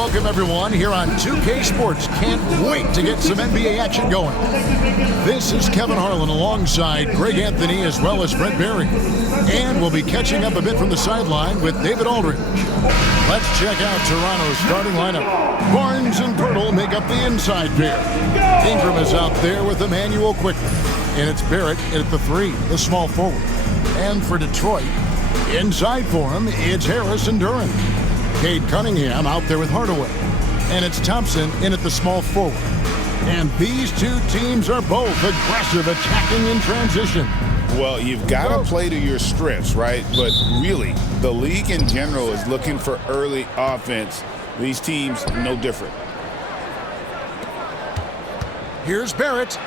welcome everyone here on 2K Sports. Can't wait to get some NBA action going. This is Kevin Harlan alongside Greg Anthony as well as Brent Berry. And we'll be catching up a bit from the sideline with David Aldridge. Let's check out Toronto's starting lineup. Barnes and Pirtle make up the inside pair. Ingram is out there with Emmanuel quickly. And it's Barrett at the 3, the small forward. And for Detroit, inside for him, it's Harris and Duran. Cade Cunningham out there with Hardaway. And it's Thompson in at the small forward. And these two teams are both aggressive, attacking in transition. Well, you've got to play to your strengths, right? But really, the league in general is looking for early offense. These teams, no different. Here's Barrett.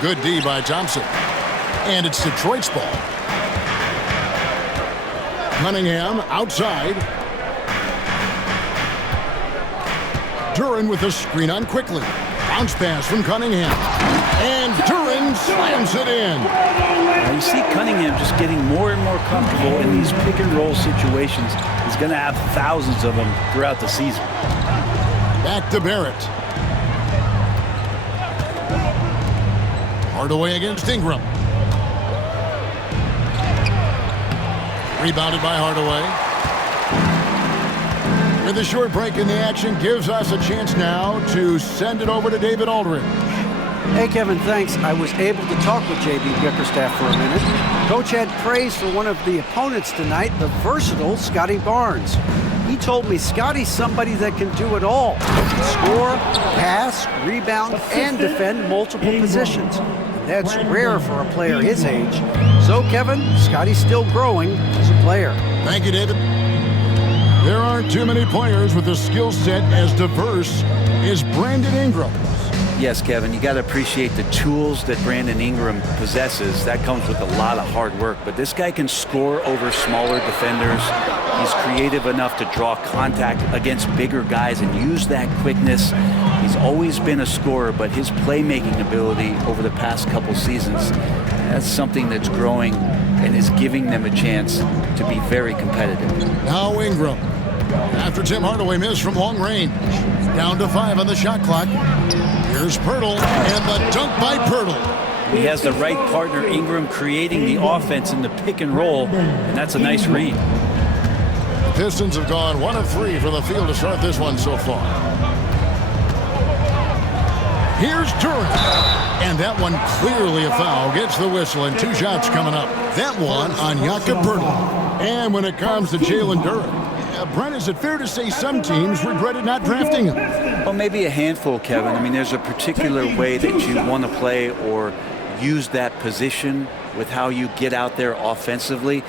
Good D by Thompson. And it's Detroit's ball. Cunningham outside. Duran with a screen on quickly. Bounce pass from Cunningham. And Duran slams it in. Now you see Cunningham just getting more and more comfortable in these pick and roll situations. He's going to have thousands of them throughout the season. Back to Barrett. Hardaway against Ingram. Rebounded by Hardaway. With a short break in the action gives us a chance now to send it over to David Aldridge. Hey, Kevin, thanks. I was able to talk with J.B. Bickerstaff for a minute. Coach had praise for one of the opponents tonight, the versatile Scotty Barnes. He told me Scotty's somebody that can do it all. Score, pass, rebound, and defend multiple positions. That's rare for a player his age. So, Kevin, Scotty's still growing as a player. Thank you, David. There aren't too many players with a skill set as diverse as Brandon Ingram. Yes, Kevin, you got to appreciate the tools that Brandon Ingram possesses. That comes with a lot of hard work. But this guy can score over smaller defenders. He's creative enough to draw contact against bigger guys and use that quickness. He's always been a scorer, but his playmaking ability over the past couple seasons, that's something that's growing and is giving them a chance to be very competitive. Now Ingram. After Tim Hardaway missed from long range. Down to 5 on the shot clock. Here's Pirtle, and the dunk by Pirtle. He has the right partner, Ingram, creating the offense in the pick and roll, and that's a nice read. The Pistons have gone 1 of 3 from the field to start this one so far. Here's Duran. And that one clearly a foul. Gets the whistle, and 2 shots coming up. That one on Jakob Pirtle. And when it comes to Jalen Duran, Brent, is it fair to say some teams regretted not drafting him? Well, maybe a handful, Kevin. I mean, there's a particular way that you want to play or use that position with how you get out there offensively.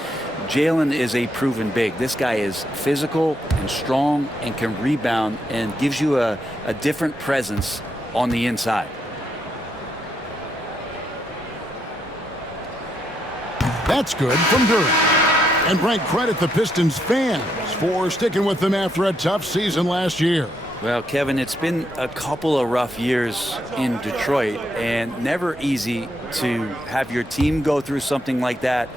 Jalen is a proven big. This guy is physical and strong and can rebound and gives you a different presence on the inside. That's good from Duran. And Brent, credit the Pistons fans for sticking with them after a tough season last year. Well, Kevin, it's been a couple of rough years in Detroit, and never easy to have your team go through something like that.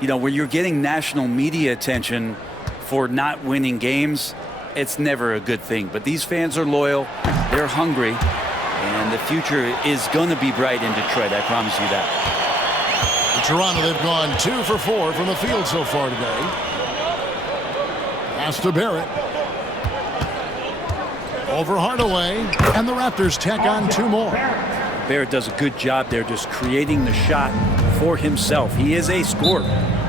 You know, when you're getting national media attention for not winning games, it's never a good thing. But these fans are loyal, they're hungry, and the future is going to be bright in Detroit, I promise you that. Toronto, they've gone 2 for 4 from the field so far today. Pass to Barrett. Over Hardaway. And the Raptors tack on 2 more. Barrett does a good job there just creating the shot for himself. He is a scorer.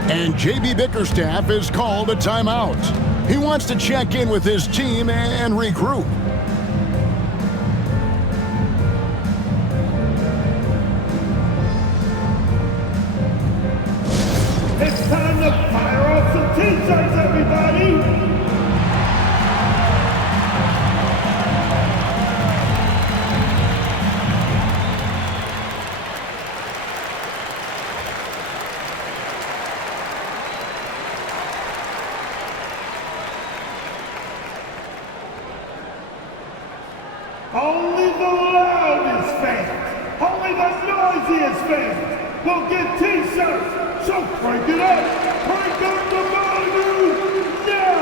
And J.B. Bickerstaff has called a timeout. He wants to check in with his team and regroup. It's time to fire off some T-shirts, everybody! Only the loudest fans, only the noisiest fans will get T-shirts. So crank it up the volume now.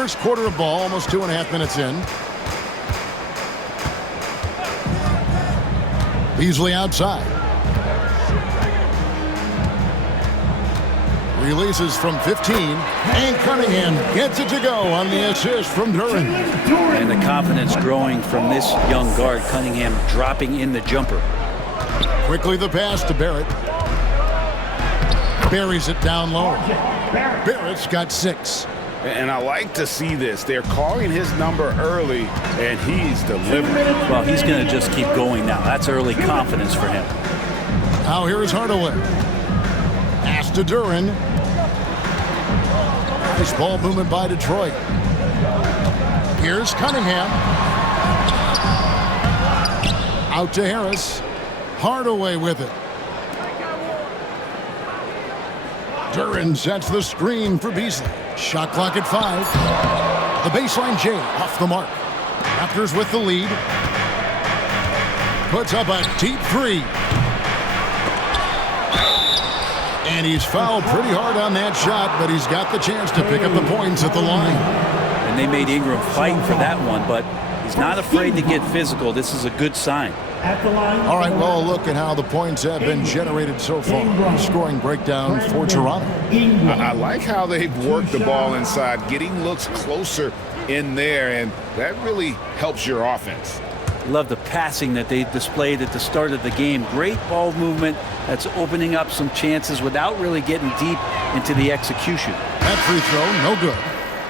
First quarter of ball, almost 2.5 minutes in. Beasley outside. Releases from 15, and Cunningham gets it to go on the assist from Duren. And the confidence growing from this young guard. Cunningham dropping in the jumper. Quickly the pass to Barrett. Buries it down low. Barrett's got 6. And I like to see this. They're calling his number early, and he's delivering. Well, he's going to just keep going now. That's early confidence for him. Now here is Hardaway. Pass to Duren. Nice ball movement by Detroit. Here's Cunningham. Out to Harris. Hardaway with it. Duren sets the screen for Beasley. Shot clock at 5. The baseline J off the mark. Raptors with the lead. Puts up a deep 3. And he's fouled pretty hard on that shot, but he's got the chance to pick up the points at the line. And they made Ingram fight for that one, but he's not afraid to get physical. This is a good sign. All right, well, look at how the points have been generated so far. Scoring breakdown for Toronto. I like how they've worked the ball inside, getting looks closer in there, and that really helps your offense. Love the passing that they displayed at the start of the game. Great ball movement that's opening up some chances without really getting deep into the execution. That free throw, no good.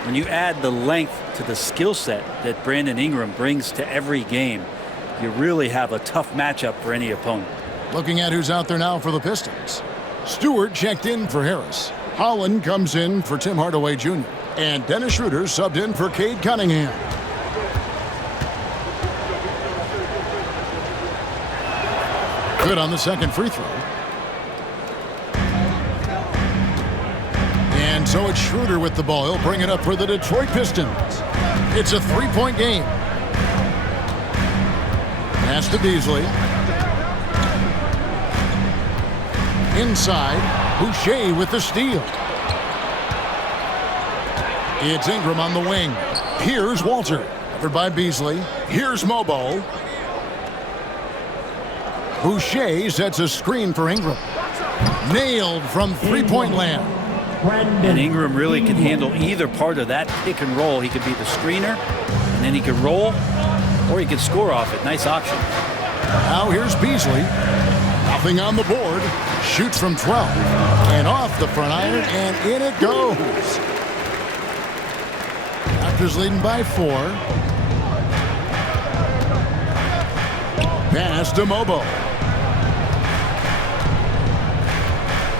When you add the length to the skill set that Brandon Ingram brings to every game, you really have a tough matchup for any opponent. Looking at who's out there now for the Pistons. Stewart checked in for Harris. Holland comes in for Tim Hardaway Jr. And Dennis Schroeder subbed in for Cade Cunningham. Good on the second free throw. And so it's Schroeder with the ball. He'll bring it up for the Detroit Pistons. It's a 3-point game. Pass to Beasley. Inside, Boucher with the steal. It's Ingram on the wing. Here's Walter. Covered by Beasley. Here's Mobo. Boucher sets a screen for Ingram. Nailed from three-point land. And Ingram really can handle either part of that pick and roll. He could be the screener, and then he could roll, or he could score off it. Nice option. Now here's Beasley. Nothing on the board. Shoots from 12. And off the front iron, and in it goes. Raptors leading by 4. Pass to Mobo.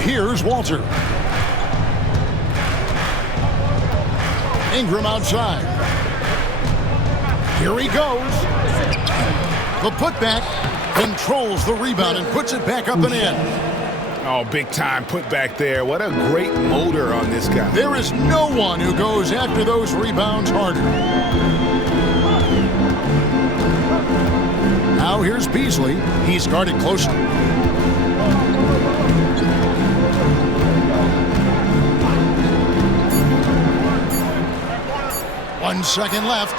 Here's Walter. Ingram outside. Here he goes. The putback controls the rebound and puts it back up and in. Oh, big time putback there. What a great motor on this guy. There is no one who goes after those rebounds harder. Now here's Beasley. He's guarded closely. 1 second left.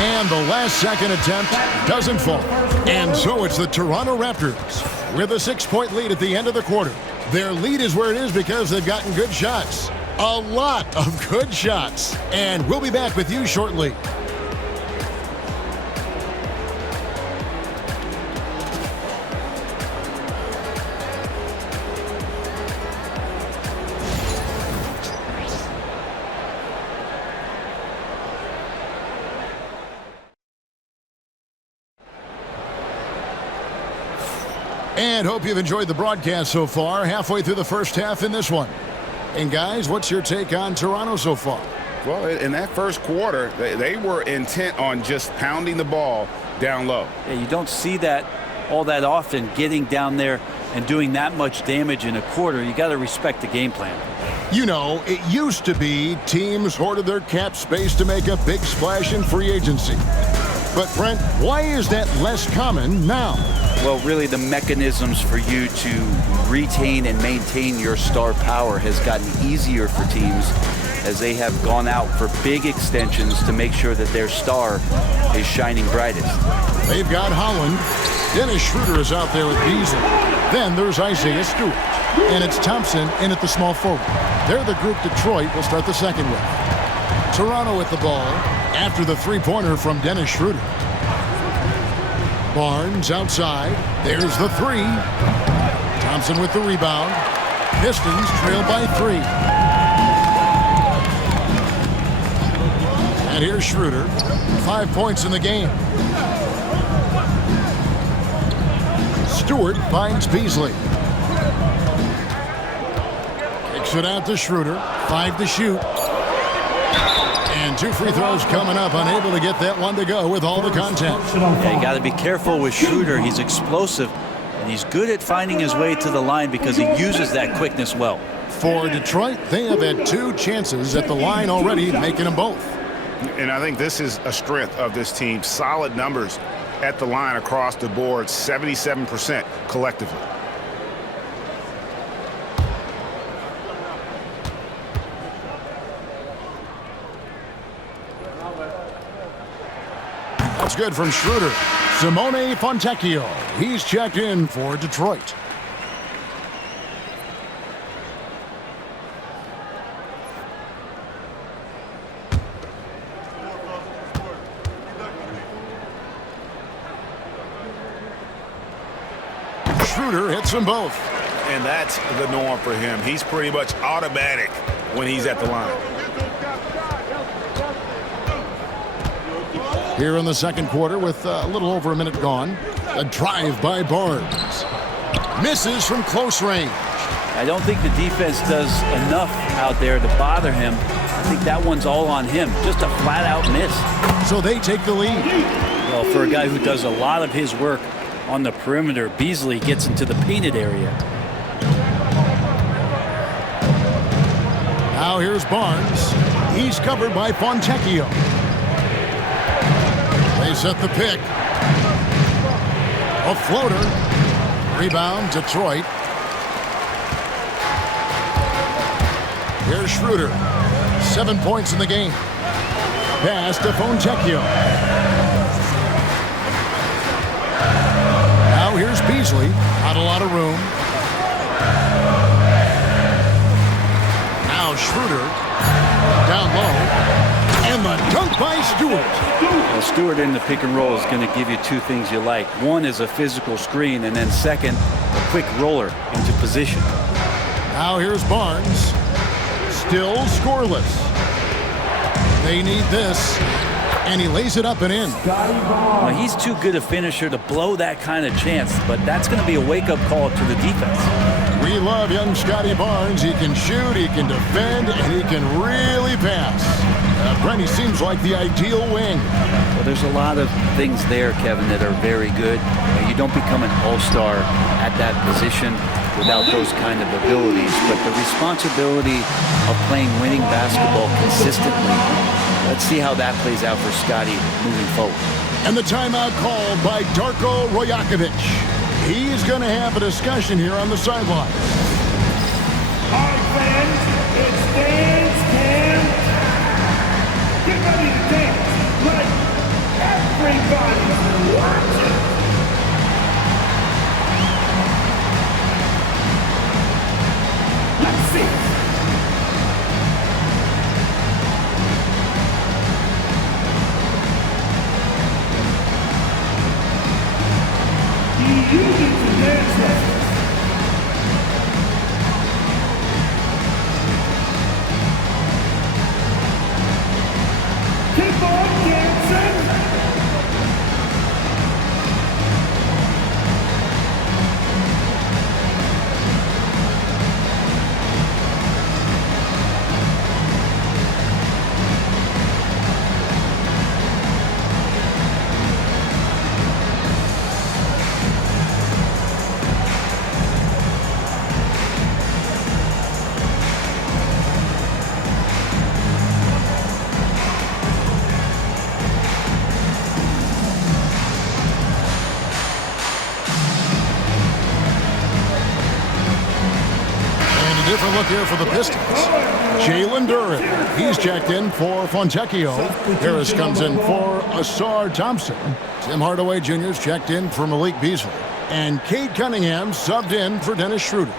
And the last second attempt doesn't fall. And so it's the Toronto Raptors with a 6-point lead at the end of the quarter. Their lead is where it is because they've gotten good shots. A lot of good shots. And we'll be back with you shortly. And hope you've enjoyed the broadcast so far. Halfway through the first half in this one. And guys, what's your take on Toronto so far? Well, in that first quarter, they were intent on just pounding the ball down low. Yeah, you don't see that all that often, getting down there and doing that much damage in a quarter. You got to respect the game plan. You know, it used to be teams hoarded their cap space to make a big splash in free agency. But Brent, why is that less common now? Well, really the mechanisms for you to retain and maintain your star power has gotten easier for teams as they have gone out for big extensions to make sure that their star is shining brightest. They've got Holland. Dennis Schroeder is out there with Beasley. Then there's Isaiah Stewart. And it's Thompson in at the small forward. They're the group Detroit will start the second with. Toronto with the ball after the three-pointer from Dennis Schroeder. Barnes outside. There's the three. Thompson with the rebound. Pistons trail by 3. And here's Schroeder. 5 points in the game. Stewart finds Beasley. Kicks it out to Schroeder. 5 to shoot. And 2 free throws coming up. Unable to get that one to go with all the contact. Yeah, you got to be careful with Schroeder. He's explosive, and he's good at finding his way to the line because he uses that quickness well. For Detroit, they have had 2 chances at the line already, making them both. And I think this is a strength of this team. Solid numbers at the line across the board, 77% collectively. That's good from Schroeder. Simone Fontecchio. He's checked in for Detroit. Schroeder hits them both. And that's the norm for him. He's pretty much automatic when he's at the line. Here in the second quarter with a little over a minute gone. A drive by Barnes. Misses from close range. I don't think the defense does enough out there to bother him. I think that one's all on him. Just a flat-out miss. So they take the lead. Well, for a guy who does a lot of his work on the perimeter, Beasley gets into the painted area. Now here's Barnes. He's covered by Fontecchio. They set the pick. A floater. Rebound, Detroit. Here's Schroeder. 7 points in the game. Pass to Fontecchio. Now here's Beasley. Not a lot of room. Now Schroeder. Down low. And the dunk by Stewart. Well, Stewart in the pick and roll is going to give you 2 things you like. One is a physical screen, and then second, a quick roller into position. Now here's Barnes. Still scoreless. They need this. And he lays it up and in. Well, he's too good a finisher to blow that kind of chance, but that's going to be a wake-up call to the defense. We love young Scotty Barnes. He can shoot, he can defend, and he can really pass. Brent, he seems like the ideal wing. Well, there's a lot of things there, Kevin, that are very good. You don't become an all-star at that position without those kind of abilities, but the responsibility of playing winning basketball consistently, let's see how that plays out for Scotty moving forward. And the timeout called by Darko Rojakovic. He's going to have a discussion here on the sideline. All right, fans, it's dance time. Get ready to dance like everybody's watching. Let's see. You need to dance lessons. Keep on dancing. Different look here for the Pistons. Jalen Duren, he's checked in for Fontecchio. Harris comes in for Asar Thompson. Tim Hardaway Jr.'s checked in for Malik Beasley. And Cade Cunningham subbed in for Dennis Schroeder.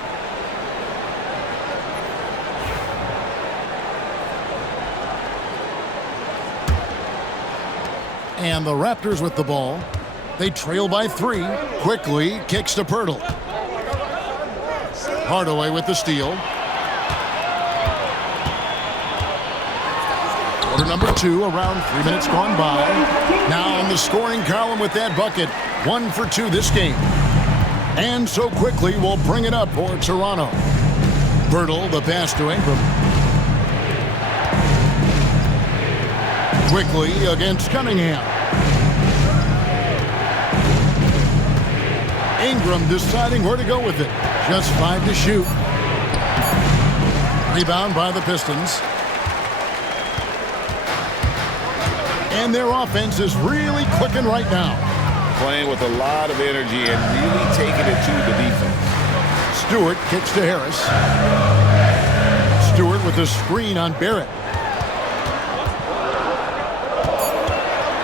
And the Raptors with the ball. They trail by 3. Quickly kicks to Pirtle. Hardaway with the steal. Quarter number 2, around 3 minutes gone by. Now in the scoring column with that bucket. 1 for 2 this game. And so quickly we'll bring it up for Toronto. Pirtle, the pass to Ingram. Quickly against Cunningham. Ingram deciding where to go with it. Just 5 to shoot. Rebound by the Pistons. And their offense is really clicking right now. Playing with a lot of energy and really taking it to the defense. Stewart kicks to Harris. Stewart with the screen on Barrett.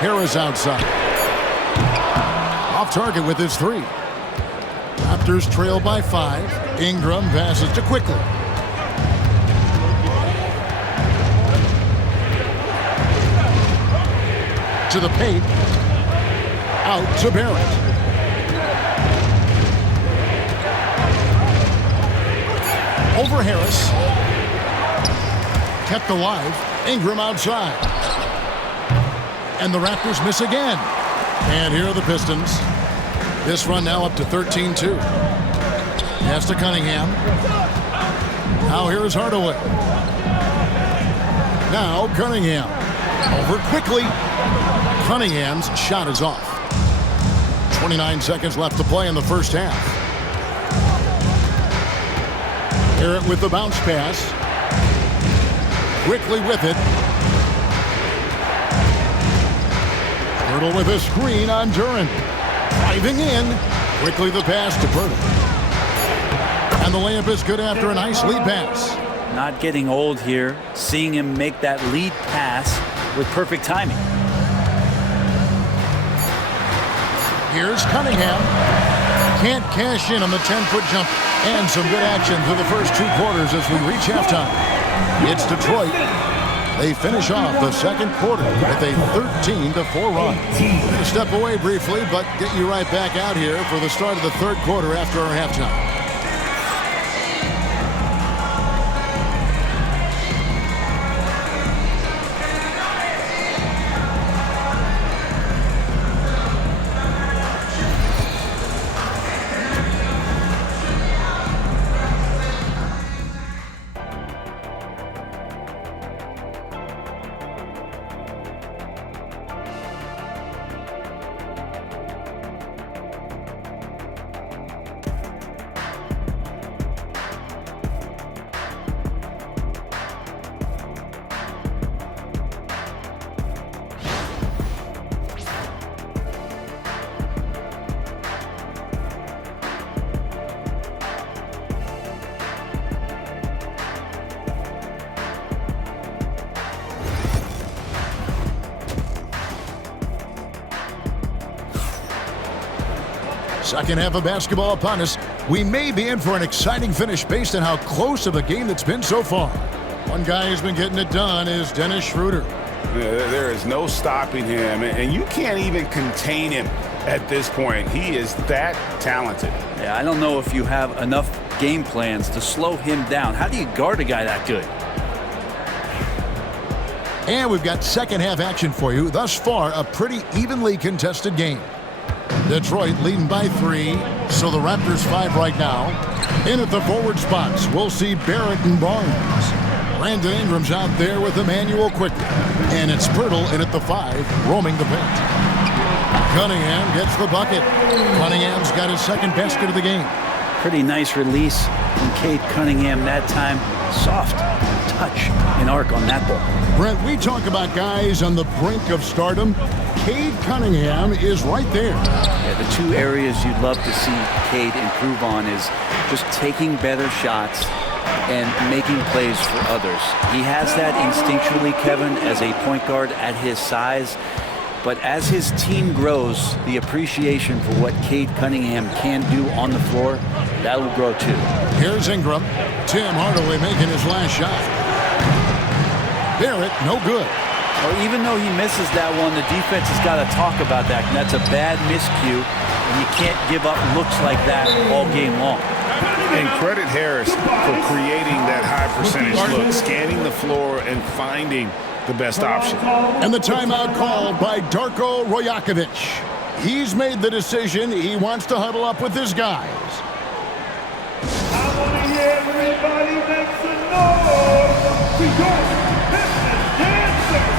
Harris outside. Off target with his 3. Raptors trail by 5. Ingram passes to Quickly. To the paint. Out to Barrett. Over Harris. Kept alive. Ingram outside. And the Raptors miss again. And here are the Pistons. This run now up to 13-2. Pass to Cunningham. Now here is Hardaway. Now Cunningham. Over quickly. Cunningham's shot is off. 29 seconds left to play in the first half. Barrett with the bounce pass. Quickly with it. Pirtle with a screen on Duren. Driving in. Quickly the pass to Pirtle. And the layup is good after a nice lead pass. Not getting old here. Seeing him make that lead pass with perfect timing. Here's Cunningham. Can't cash in on the 10-foot jump. And some good action through the first 2 quarters as we reach halftime. It's Detroit. They finish off the second quarter with a 13-4 run. We'll step away briefly, but get you right back out here for the start of the third quarter after our halftime. Second half of basketball upon us. We may be in for an exciting finish based on how close of a game that's been so far. One guy who's been getting it done is Dennis Schroeder. There is no stopping him, and you can't even contain him at this point. He is that talented. Yeah, I don't know if you have enough game plans to slow him down. How do you guard a guy that good? And we've got second half action for you. Thus far, a pretty evenly contested game. Detroit leading by 3, so the Raptors 5 right now. In at the forward spots, we'll see Barrett and Barnes. Brandon Ingram's out there with Emmanuel Quickly. And it's Pirtle in at the 5, roaming the paint. Cunningham gets the bucket. Cunningham's got his second basket of the game. Pretty nice release from Cade Cunningham that time. Soft touch and arc on that ball. Brent, we talk about guys on the brink of stardom. Cade Cunningham is right there. Yeah, the 2 areas you'd love to see Cade improve on is just taking better shots and making plays for others. He has that instinctually, Kevin, as a point guard at his size. But as his team grows, the appreciation for what Cade Cunningham can do on the floor, that will grow too. Here's Ingram. Tim Hardaway making his last shot. Barrett, no good. Well, even though he misses that one, the defense has got to talk about that. And that's a bad miscue, and you can't give up looks like that all game long. And credit Harris for creating that high percentage look, scanning the floor and finding the best option. And the timeout called by Darko Rojakovic. He's made the decision. He wants to huddle up with his guys. I want to hear everybody make some noise to your Pistons dancers.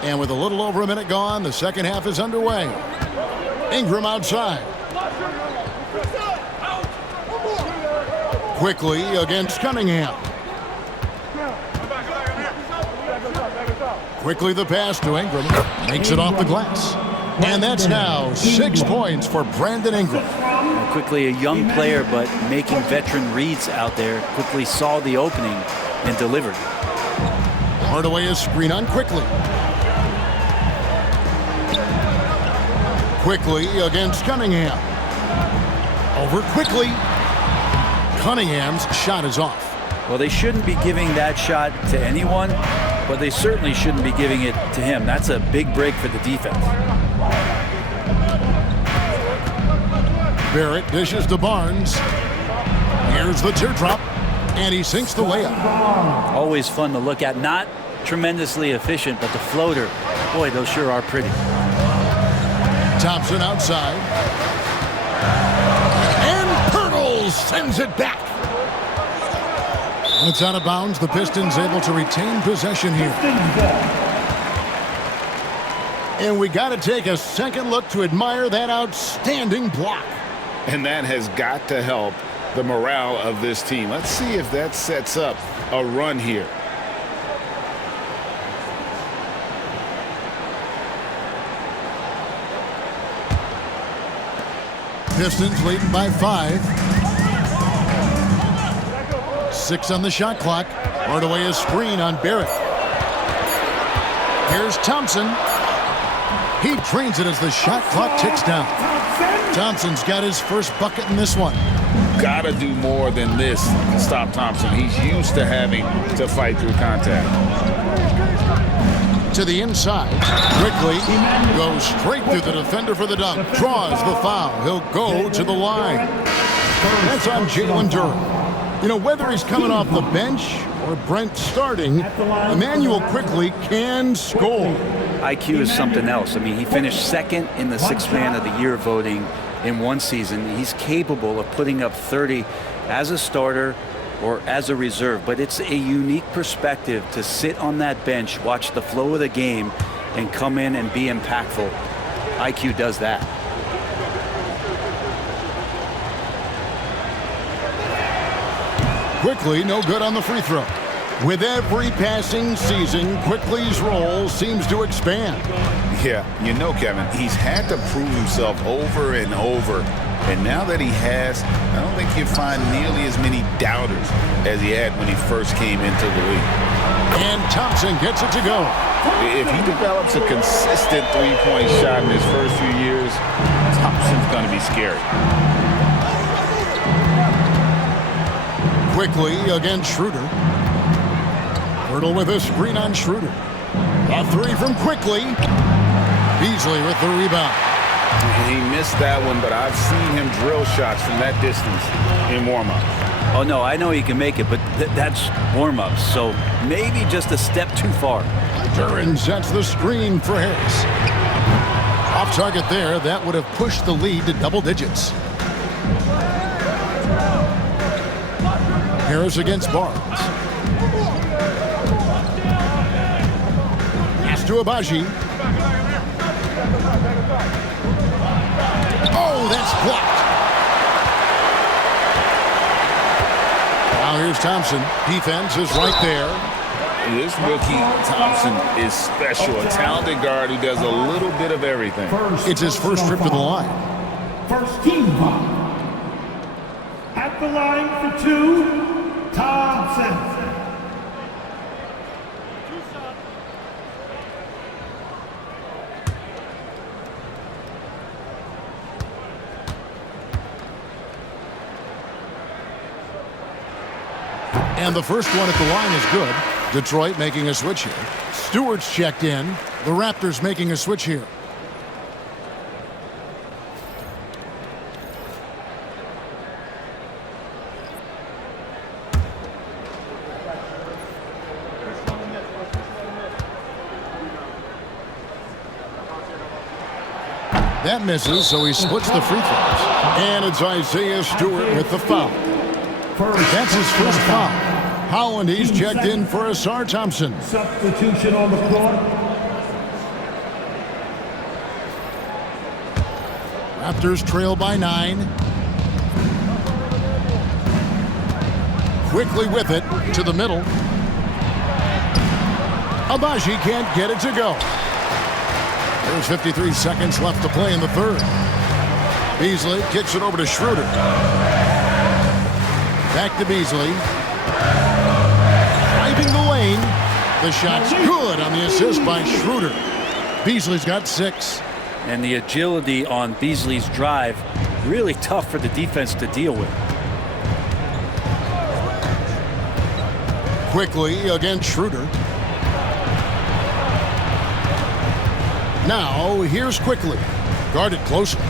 And with a little over a minute gone, the second half is underway. Ingram outside. Quickly against Cunningham. Quickly the pass to Ingram. Makes it off the glass. And that's now 6 points for Brandon Ingram. Quickly a young player, but making veteran reads out there. Quickly saw the opening and delivered. Hardaway is screen on quickly. Quickly against Cunningham. Over quickly. Cunningham's shot is off. Well, they shouldn't be giving that shot to anyone, but they certainly shouldn't be giving it to him. That's a big break for the defense. Barrett dishes to Barnes. Here's the teardrop, and he sinks the layup. Always fun to look at. Not tremendously efficient, but the floater, boy, those sure are pretty. Thompson outside. And Pirtle sends it back. It's out of bounds. The Pistons able to retain possession here. And we got to take a second look to admire that outstanding block. And that has got to help the morale of this team. Let's see if that sets up a run here. Pistons leading by 5. 6 on the shot clock. Hardaway is screen on Barrett. Here's Thompson. He drains it as the shot clock ticks down. Thompson's got his first bucket in this one. Gotta do more than this to stop Thompson. He's used to having to fight through contact. To the inside. Quickly goes straight through the defender for the dunk. Draws the foul. He'll go to the line. That's on Jalen Durham. You know, whether he's coming off the bench or Brent starting, Emmanuel Quickly can score. IQ is something else. I mean, he finished second in the Sixth Man of the Year voting in one season. He's capable of putting up 30 as a starter or as a reserve, but it's a unique perspective to sit on that bench, watch the flow of the game, and come in and be impactful. IQ does that. Quickly, no good on the free throw. With every passing season, Quickly's role seems to expand. Yeah, you know, Kevin, he's had to prove himself over and over. And now that he has, I don't think you'll find nearly as many doubters as he had when he first came into the league. And Thompson gets it to go. If he develops a consistent three-point shot in his first few years, Thompson's going to be scary. Quickly against Schroeder. Hurdle with a screen on Schroeder. A three from Quickly. Beasley with the rebound. He missed that one, but I've seen him drill shots from that distance in warm-up. Oh, no, I know he can make it, but that's warm-ups, so maybe just a step too far. Duran sets the screen for Harris. Off target there, that would have pushed the lead to double digits. Harris against Barnes. Pass to Abaji. Oh, that's blocked. Now here's Thompson. Defense is right there. This rookie, Thompson, is special. A talented guard who does a little bit of everything. It's his first trip to the line. First team foul. At the line for two, Thompson. And the first one at the line is good. Detroit making a switch here. Stewart's checked in. The Raptors making a switch here. That misses, so he splits the free throws. And it's Isaiah Stewart with the foul. That's his first foul. Holland, he's checked in for Asar Thompson. Substitution on the floor. Raptors trail by 9. Quickly with it to the middle. Abaji can't get it to go. There's 53 seconds left to play in the third. Beasley kicks it over to Schroeder. Back to Beasley. Driving the lane. The shot's good on the assist by Schroeder. Beasley's got 6. And the agility on Beasley's drive, really tough for the defense to deal with. Quickly against Schroeder. Now, here's Quickly. Guarded closely.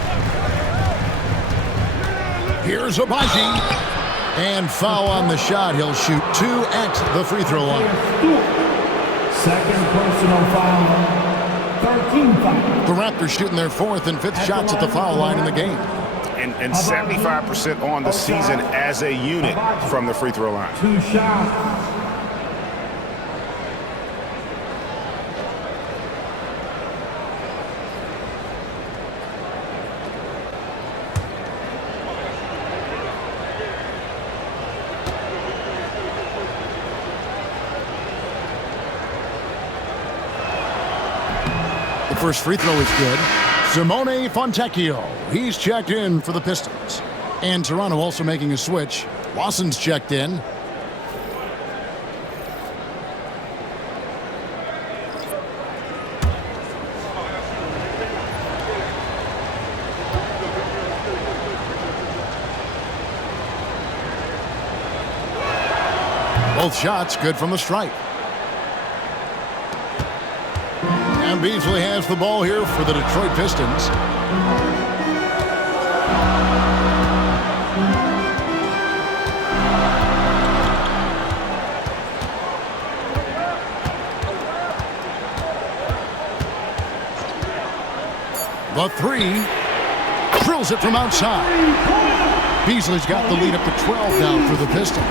Here's Abaji. And foul on the shot. He'll shoot 2 at the free throw line. Second personal foul. 13 foul. The Raptors shooting their 4th and 5th shots at the foul line in the game. And 75% on the season as a unit from the free throw line. 2 shots. First free throw is good. Simone Fontecchio. He's checked in for the Pistons. And Toronto also making a switch. Lawson's checked in. Both shots good from the stripe. And Beasley has the ball here for the Detroit Pistons. The 3. Drills it from outside. Beasley's got the lead up to 12 now for the Pistons.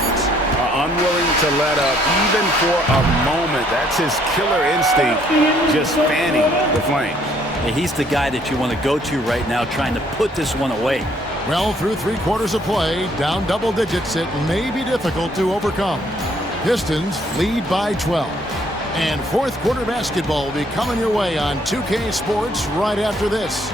Unwilling to let up even for a moment. That's his killer instinct, just fanning the flames. And he's the guy that you want to go to right now, trying to put this one away. Well, through 3 quarters of play, down double digits, it may be difficult to overcome. Pistons lead by 12. And fourth quarter basketball will be coming your way on 2K Sports right after this.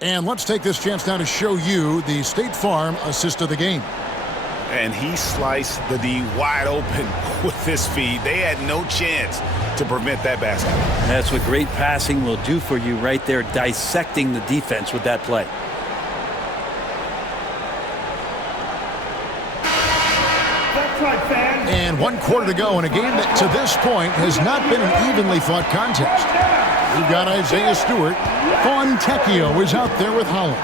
And let's take this chance now to show you the State Farm assist of the game. And he sliced the D wide open with his feed. They had no chance to prevent that basket. That's what great passing will do for you right there, dissecting the defense with that play. That's right, fans. And 1 quarter to go in a game that to this point has not been an evenly fought contest. We've got Isaiah Stewart. Fontecchio is out there with Holland.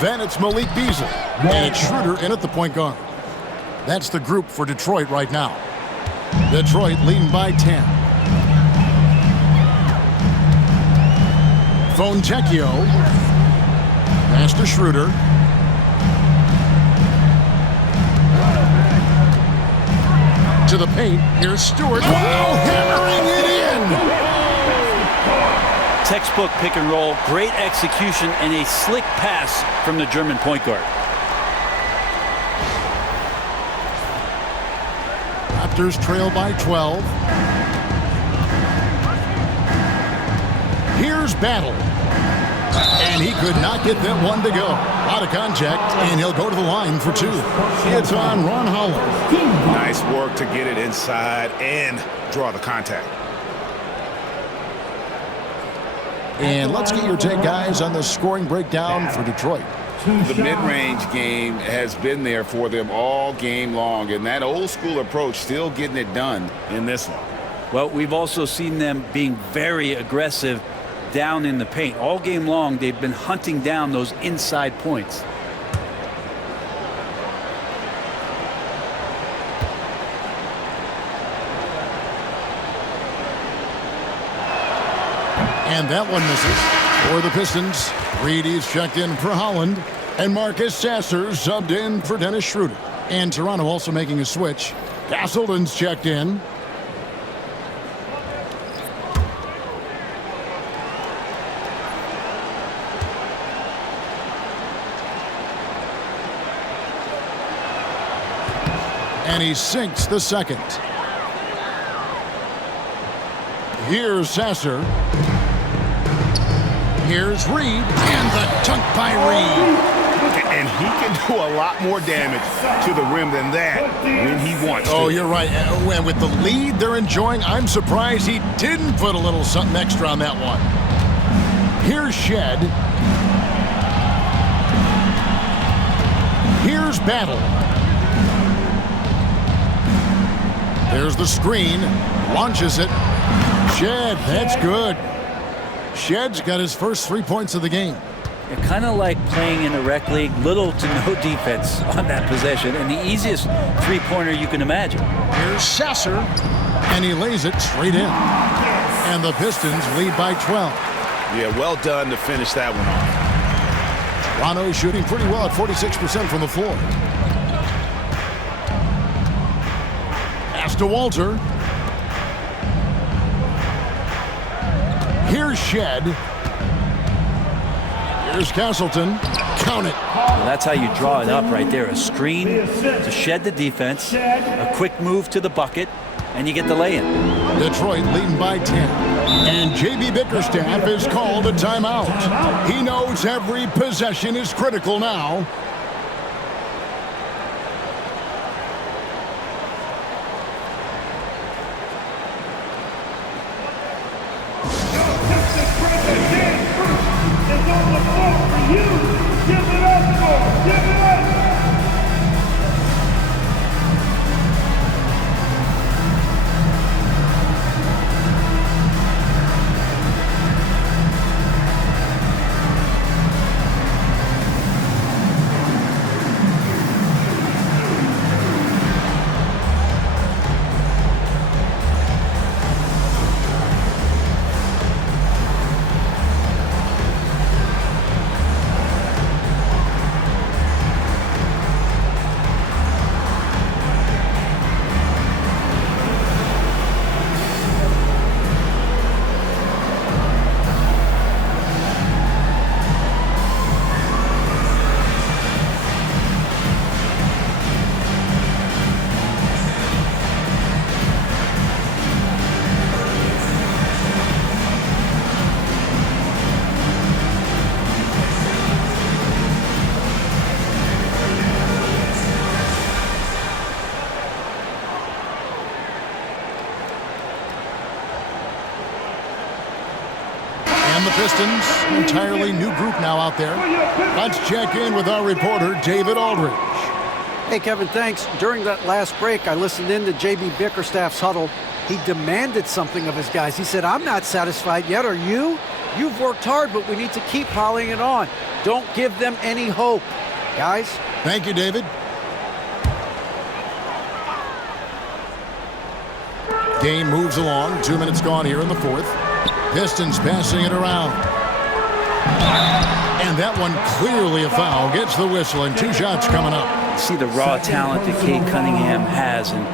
Then it's Malik Beasley. And it's Schroeder in at the point guard. That's the group for Detroit right now. Detroit leading by 10. Fontecchio. Pass to Schroeder. To the paint. Here's Stewart. Wow, hammering it in. Textbook pick and roll, great execution, and a slick pass from the German point guard. Raptors trail by 12. Here's Battle. And he could not get that one to go. Out of contact, and he'll go to the line for 2. It's on Ron Holland. Nice work to get it inside and draw the contact. And let's get your take, guys, on the scoring breakdown for Detroit. The mid-range game has been there for them all game long, and that old-school approach still getting it done in this one. Well, we've also seen them being very aggressive down in the paint. All game long, they've been hunting down those inside points. And that one misses for the Pistons. Reedy's checked in for Holland. And Marcus Sasser subbed in for Dennis Schroeder. And Toronto also making a switch. Castleton's checked in. And he sinks the second. Here's Sasser. Here's Reed, and the dunk by Reed. And he can do a lot more damage to the rim than that when he wants to. Oh, you're right. And with the lead they're enjoying, I'm surprised he didn't put a little something extra on that one. Here's Shed. Here's Battle. There's the screen. Launches it. Shed, that's good. Shed's got his first 3 points of the game. You're kind of like playing in a rec league, little to no defense on that possession, and the easiest three-pointer you can imagine. Here's Sasser, and he lays it straight in. And the Pistons lead by 12. Yeah, well done to finish that one off. Toronto's shooting pretty well at 46% from the floor. Pass to Walter. Here's Shed. Here's Castleton. Count it. Well, that's how you draw it up right there. A screen to shed the defense, a quick move to the bucket, and you get the lay-in. Detroit leading by 10. And J.B. Bickerstaff has called a timeout. He knows every possession is critical now. Pistons, an entirely new group now out there. Let's check in with our reporter, David Aldridge. Hey, Kevin, thanks. During that last break, I listened in to J.B. Bickerstaff's huddle. He demanded something of his guys. He said, I'm not satisfied yet. Are you? You've worked hard, but we need to keep piling it on. Don't give them any hope. Guys? Thank you, David. Game moves along. 2 minutes gone here in the fourth. Pistons passing it around. And that one clearly a foul. Gets the whistle, and 2 shots coming up. See the raw talent that Cade Cunningham has, and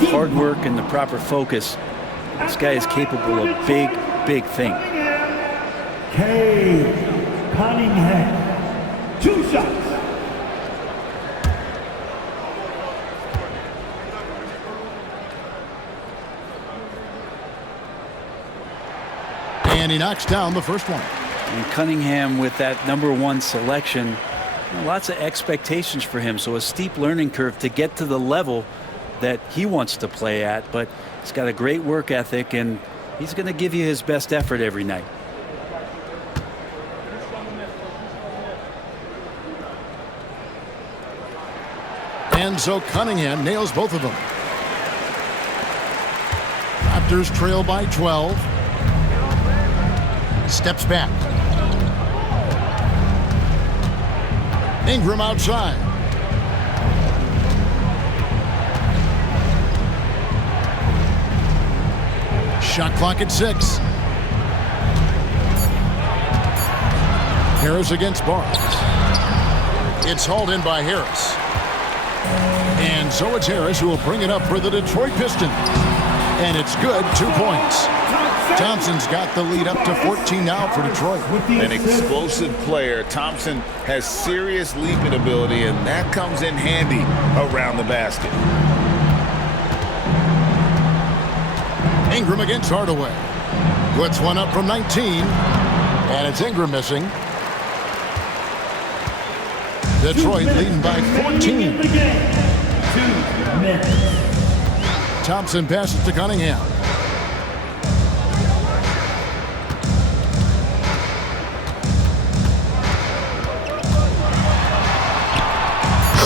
the hard work and the proper focus. This guy is capable of big, big things. Cade Cunningham, 2 shots. And he knocks down the first one. And Cunningham, with that #1 selection, lots of expectations for him, so a steep learning curve to get to the level that he wants to play at, but he's got a great work ethic, and he's going to give you his best effort every night. And so Cunningham nails both of them. Raptors trail by 12. Steps back. Ingram outside. Shot clock at 6. Harris against Barnes. It's hauled in by Harris. And so it's Harris who will bring it up for the Detroit Pistons. And it's good, 2 points. Thompson's got the lead up to 14 now for Detroit. An explosive player. Thompson has serious leaping ability, and that comes in handy around the basket. Ingram against Hardaway. Puts one up from 19. And it's Ingram missing. Detroit leading by 14. 2 minutes. Thompson passes to Cunningham.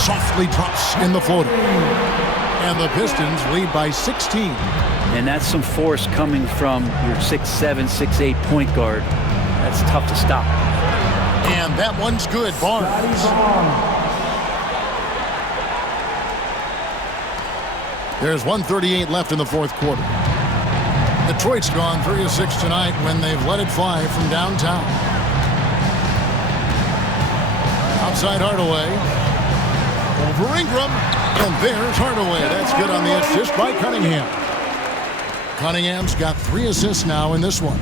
Softly drops in the floater. And the Pistons lead by 16. And that's some force coming from your 6'7", 6'8" point guard. That's tough to stop. And that one's good. Barnes. There's 1:38 left in the fourth quarter. Detroit's gone 3 of 6 tonight when they've let it fly from downtown. Outside Hardaway. Over Ingram. And there's Hardaway. That's good on the assist by Cunningham. Cunningham's got 3 assists now in this one.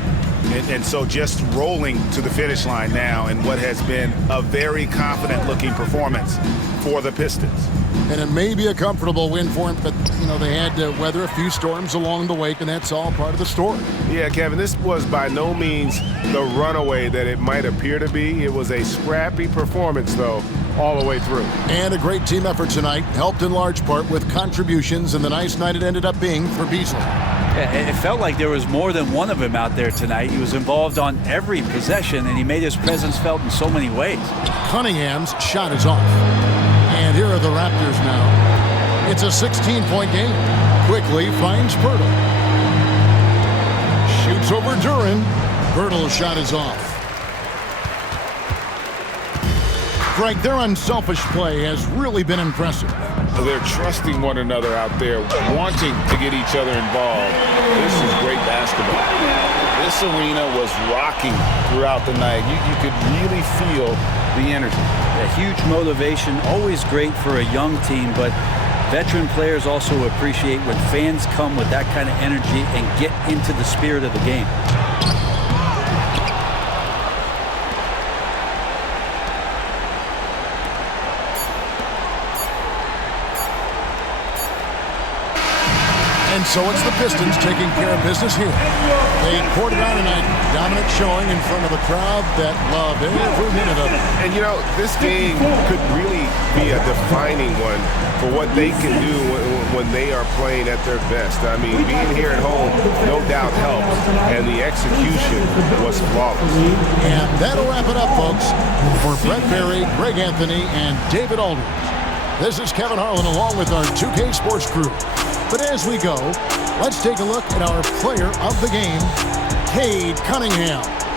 And so just rolling to the finish line now in what has been a very confident-looking performance for the Pistons. And it may be a comfortable win for him, but, you know, they had to weather a few storms along the way, and that's all part of the story. Yeah, Kevin, this was by no means the runaway that it might appear to be. It was a scrappy performance, though, all the way through. And a great team effort tonight, helped in large part with contributions, and the nice night it ended up being for Beasley. It felt like there was more than one of him out there tonight. He was involved on every possession, and he made his presence felt in so many ways. Cunningham's shot is off. And here are the Raptors now. It's a 16-point game. Quickly finds Pirtle. Shoots over Duran. Pirtle's shot is off. Greg, their unselfish play has really been impressive. They're trusting one another out there, wanting to get each other involved. This is great basketball. This arena was rocking throughout the night. You could really feel the energy. A huge motivation, always great for a young team, but veteran players also appreciate when fans come with that kind of energy and get into the spirit of the game. And And so it's the Pistons taking care of business here. They poured it on tonight, dominant showing in front of a crowd that loved every minute of it. And you know, this game could really be a defining one for what they can do when they are playing at their best. I mean, being here at home no doubt helps, and the execution was flawless. And that'll wrap it up, folks. For Brett Berry, Greg Anthony, and David Aldridge, this is Kevin Harlan along with our 2K Sports crew. But as we go, let's take a look at our player of the game, Cade Cunningham.